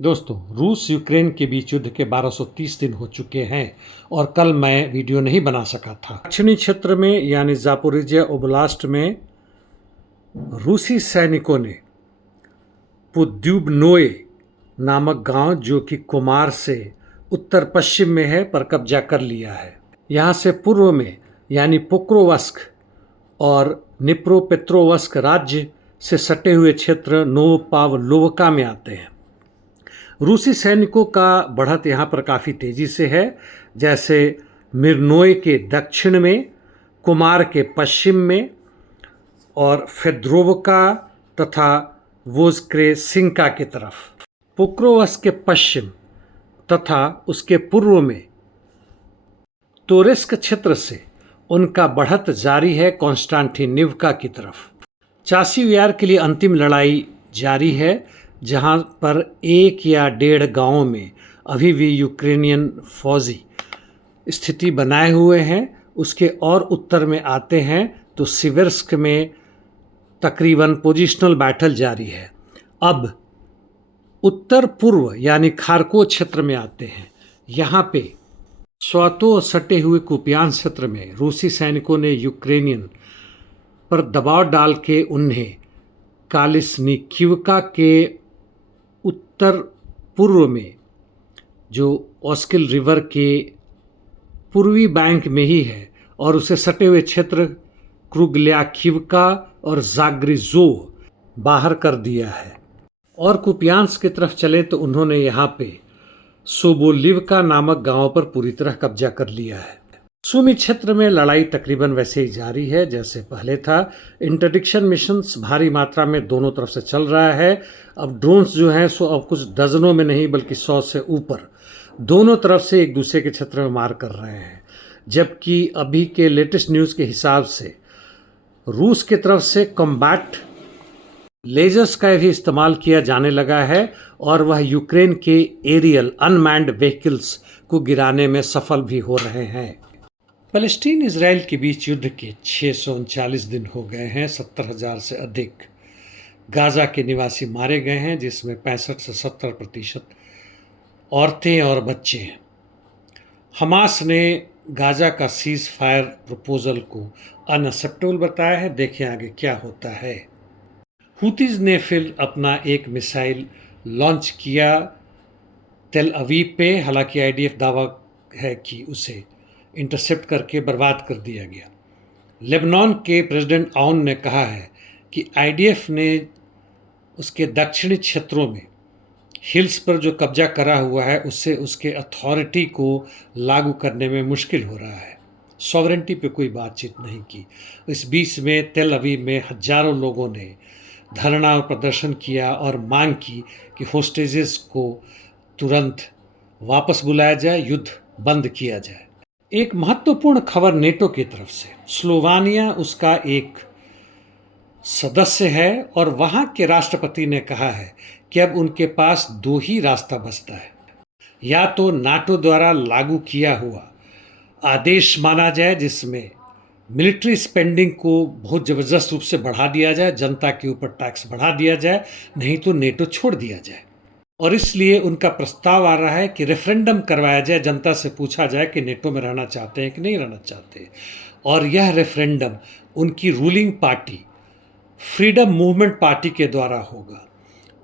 दोस्तों, रूस यूक्रेन के बीच युद्ध के 1230 दिन हो चुके हैं और कल मैं वीडियो नहीं बना सका था। दक्षिणी क्षेत्र में यानी जापोरिजिया ओब्लास्ट में रूसी सैनिकों ने पुद्युबनोए नामक गांव, जो कि कोमार से उत्तर पश्चिम में है, पर कब्जा कर लिया है। यहाँ से पूर्व में यानी पोक्रोवस्क और निप्रोपेट्रोवस्क राज्य से सटे हुए क्षेत्र नोवपावलोवका में आते हैं। रूसी सैनिकों का बढ़त यहाँ पर काफ़ी तेज़ी से है, जैसे मिरनोय के दक्षिण में, कुमार के पश्चिम में और फेद्रोवका तथा वोज्क्रेसिंका की तरफ। पोक्रोवस के पश्चिम तथा उसके पूर्व में तोरेस्क क्षेत्र से उनका बढ़त जारी है कॉन्स्टांटिनिवका की तरफ। चासिवियार के लिए अंतिम लड़ाई जारी है, जहां पर 1 या 1.5 गांवों में अभी भी यूक्रेनियन फौजी स्थिति बनाए हुए हैं। उसके और उत्तर में आते हैं तो सिवर्स्क में तकरीबन पोजिशनल बैटल जारी है। अब उत्तर पूर्व यानी खार्कोव क्षेत्र में आते हैं। यहाँ पे स्वतः सटे हुए कुपियान क्षेत्र में रूसी सैनिकों ने यूक्रेनियन पर दबाव डाल के उन्हें कालिस्निकिवका के उत्तर पूर्व में, जो ओस्किल रिवर के पूर्वी बैंक में ही है, और उसे सटे हुए क्षेत्र क्रुगल्याखिवका और जाग्रिजोव बाहर कर दिया है। और कुपियांस की तरफ चले तो उन्होंने यहाँ पे सोबोलिवका नामक गांव पर पूरी तरह कब्जा कर लिया है। सुमी क्षेत्र में लड़ाई तकरीबन वैसे ही जारी है जैसे पहले था। इंटरडिक्शन मिशंस भारी मात्रा में दोनों तरफ से चल रहा है। अब ड्रोन्स जो हैं सो अब कुछ डजनों में नहीं बल्कि 100 से ऊपर दोनों तरफ से एक दूसरे के क्षेत्र में मार कर रहे हैं। जबकि अभी के लेटेस्ट न्यूज़ के हिसाब से रूस की तरफ से कॉम्बैट लेजर्स का भी इस्तेमाल किया जाने लगा है और वह यूक्रेन के एरियल अनमैन्ड व्हीकल्स को गिराने में सफल भी हो रहे हैं। फ़लस्तीन इजराइल के बीच युद्ध के 639 दिन हो गए हैं। 70,000 से अधिक गाज़ा के निवासी मारे गए हैं, जिसमें 65 से 70% औरतें और बच्चे हैं। हमास ने गाज़ा का सीज़ फायर प्रपोजल को अनएक्सेप्टेबल बताया है। देखें आगे क्या होता है। हुतीज़ ने फिर अपना एक मिसाइल लॉन्च किया तेल अवीव पे। हालांकि आईडीएफ दावा है कि उसे इंटरसेप्ट करके बर्बाद कर दिया गया। लेबनान के प्रेसिडेंट आउन ने कहा है कि आईडीएफ ने उसके दक्षिणी क्षेत्रों में हिल्स पर जो कब्जा करा हुआ है उससे उसके अथॉरिटी को लागू करने में मुश्किल हो रहा है। सॉवरेंटी पे कोई बातचीत नहीं की। इस बीच में तेल अवीव में हजारों लोगों ने धरना और प्रदर्शन किया और मांग की कि होस्टेजेस को तुरंत वापस बुलाया जाए, युद्ध बंद किया जाए। एक महत्वपूर्ण खबर नेटो की तरफ से। स्लोवानिया उसका एक सदस्य है और वहाँ के राष्ट्रपति ने कहा है कि अब उनके पास 2 ही रास्ता बचता है। या तो नाटो द्वारा लागू किया हुआ आदेश माना जाए जिसमें मिलिट्री स्पेंडिंग को बहुत ज़बरदस्त रूप से बढ़ा दिया जाए, जनता के ऊपर टैक्स बढ़ा दिया जाए, नहीं तो नेटो छोड़ दिया जाए। और इसलिए उनका प्रस्ताव आ रहा है कि रेफरेंडम करवाया जाए, जनता से पूछा जाए कि नेटो में रहना चाहते हैं कि नहीं रहना चाहते। और यह रेफरेंडम उनकी ruling party freedom movement party के द्वारा होगा।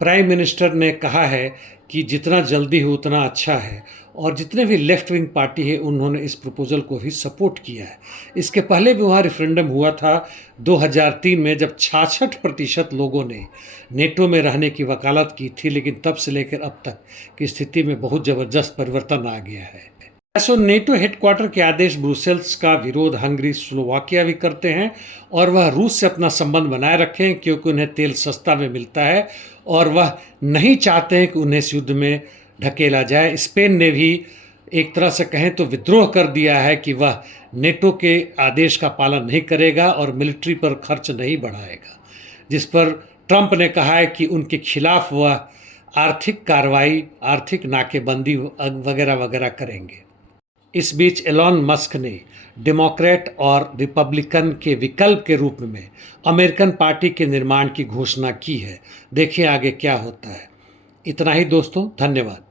प्राइम मिनिस्टर ने कहा है कि जितना जल्दी हो उतना अच्छा है, और जितने भी लेफ्ट विंग पार्टी है उन्होंने इस प्रपोजल को भी सपोर्ट किया है। इसके पहले भी वहाँ रेफरेंडम हुआ था 2003 में, जब 66% लोगों ने नेटो में रहने की वकालत की थी, लेकिन तब से लेकर अब तक की स्थिति में बहुत ज़बरदस्त परिवर्तन आ गया है। ऐसा नेटो हेडक्वार्टर के आदेश ब्रुसेल्स का विरोध हंगरी, स्लोवाकिया भी करते हैं और वह रूस से अपना संबंध बनाए रखें क्योंकि उन्हें तेल सस्ता में मिलता है और वह नहीं चाहते हैं कि उन्हें इस युद्ध में ढकेला जाए। स्पेन ने भी एक तरह से कहें तो विद्रोह कर दिया है कि वह नेटो के आदेश का पालन नहीं करेगा और मिलिट्री पर खर्च नहीं बढ़ाएगा, जिस पर ट्रंप ने कहा है कि उनके खिलाफ वह आर्थिक कार्रवाई, आर्थिक नाकेबंदी वगैरह वगैरह करेंगे। इस बीच एलॉन मस्क ने डेमोक्रेट और रिपब्लिकन के विकल्प के रूप में अमेरिकन पार्टी के निर्माण की घोषणा की है। देखिए आगे क्या होता है। इतना ही दोस्तों, धन्यवाद।